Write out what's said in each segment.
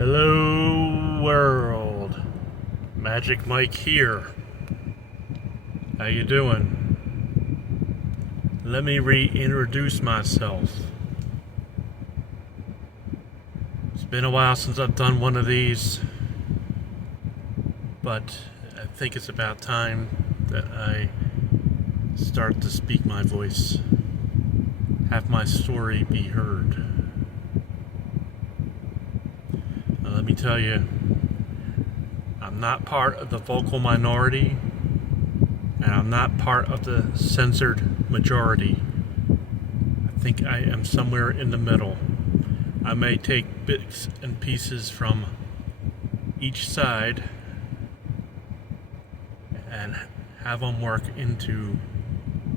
Hello world, Magic Mike here. How you doing? Let me reintroduce myself. It's been a while since I've done one of these, but I think it's about time that I start to speak my voice, have my story be heard. Let me tell you, I'm not part of the vocal minority, and I'm not part of the censored majority. I think I am somewhere in the middle. I may take bits and pieces from each side and have them work into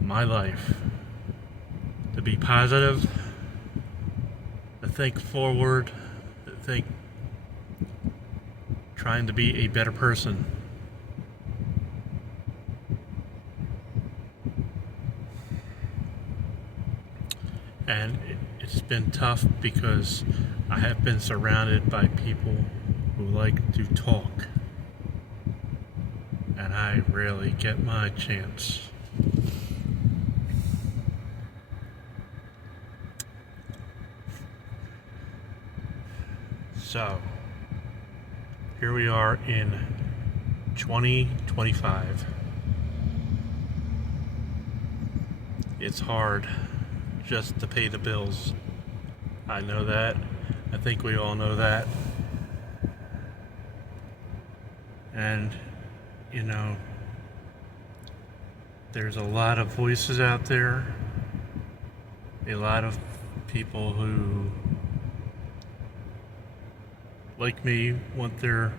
my life. To be positive, to think forward, to think trying to be a better person. And it's been tough because I have been surrounded by people who like to talk, and I rarely get my chance. So here we are in 2025. It's hard just to pay the bills. I know that. I think we all know that. And, you know, there's a lot of voices out there, a lot of people who, like me, want their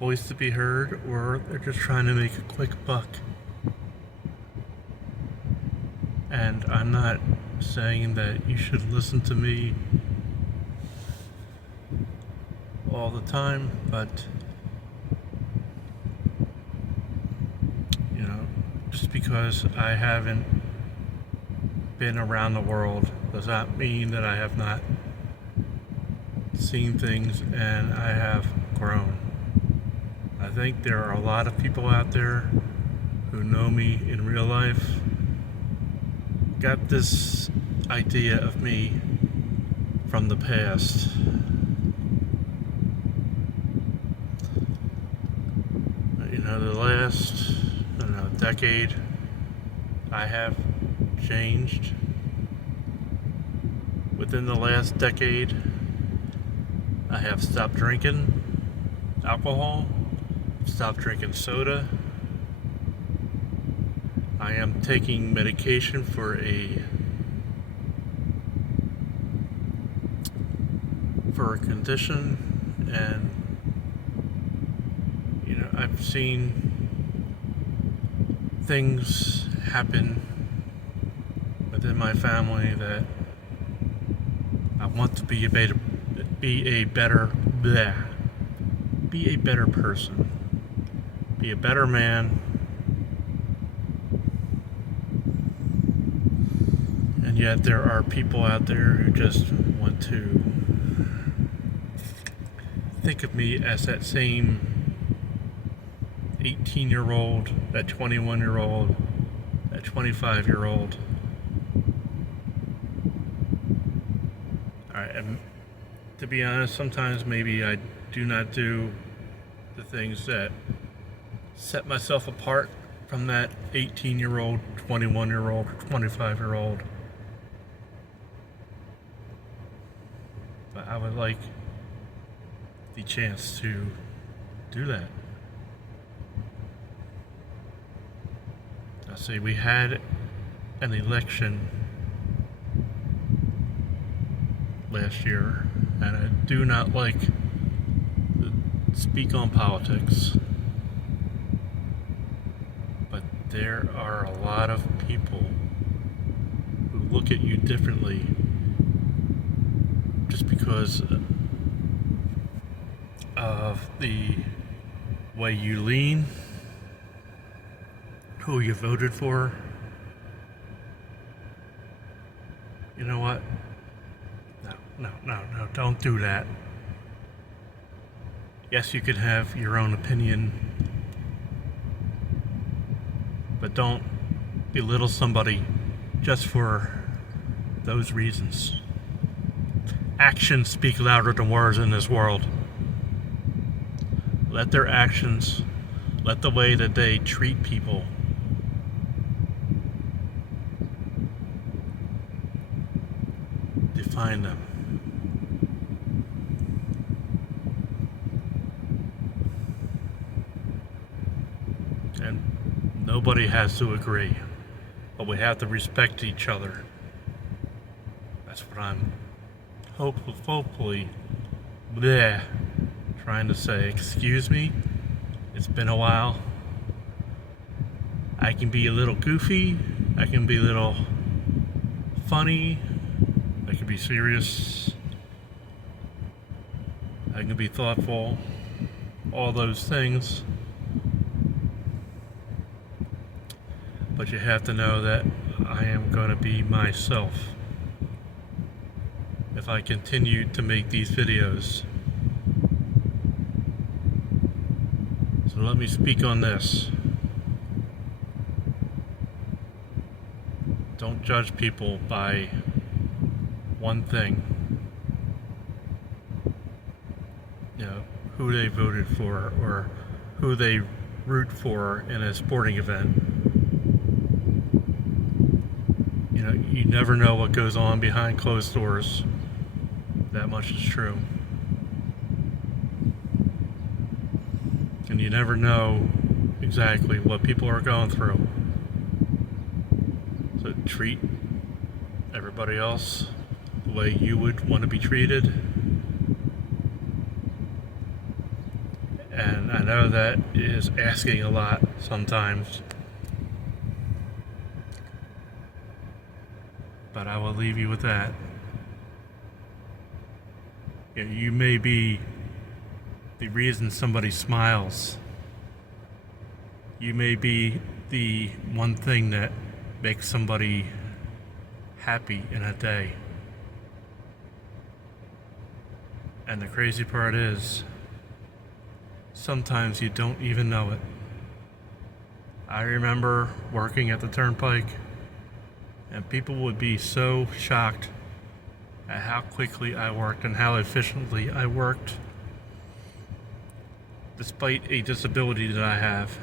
voice to be heard, or they're just trying to make a quick buck. And I'm not saying that you should listen to me all the time, but you know, just because I haven't been around the world does not mean that I have not seen things and I have grown. I think there are a lot of people out there who know me in real life, got this idea of me from the past. You know, the last, decade, I have changed. Within the last decade, I have stopped drinking alcohol, stopped drinking soda. I am taking medication for a condition, and you know, I've seen things happen within my family that I want to be a better person, be a better man. And yet there are people out there who just want to think of me as that same 18-year-old, that 21-year-old, that 25-year-old. And to be honest, sometimes maybe I do not do the things that set myself apart from that 18-year-old, 21-year-old, or 25-year-old. But I would like the chance to do that. I say we had an election last year, and I do not like to speak on politics, but there are a lot of people who look at you differently just because of the way you lean, who you voted for. You know what? No, don't do that. Yes, you can have your own opinion, but don't belittle somebody just for those reasons. Actions speak louder than words in this world. Let their actions, let the way that they treat people define them. And nobody has to agree, but we have to respect each other. That's what I'm hopefully trying to say. Excuse me, it's been a while. I can be a little goofy, I can be a little funny, I can be serious, I can be thoughtful, all those things. But you have to know that I am going to be myself. If I continue to make these videos. So let me speak on this. Don't judge people by one thing. You know, who they voted for or who they root for in a sporting event. You know, you never know what goes on behind closed doors. That much is true. And you never know exactly what people are going through. So treat everybody else the way you would want to be treated. And I know that is asking a lot sometimes. But I will leave you with that. You may be the reason somebody smiles. You may be the one thing that makes somebody happy in a day. And the crazy part is, sometimes you don't even know it. I remember working at the turnpike, and people would be so shocked at how quickly I worked and how efficiently I worked, despite a disability that I have.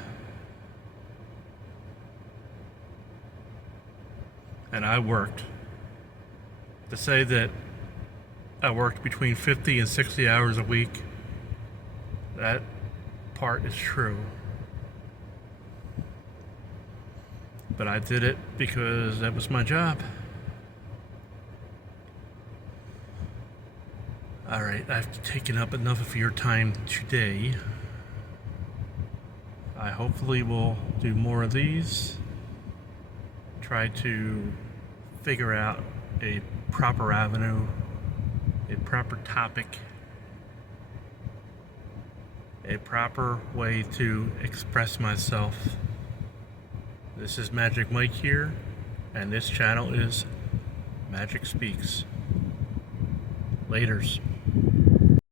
And I worked. To say that I worked between 50 and 60 hours a week, that part is true. But I did it because that was my job. Alright, I've taken up enough of your time today. I hopefully will do more of these. Try to figure out a proper avenue, a proper topic, a proper way to express myself. This is Magic Mike here, and this channel is Magic Speaks. Laters.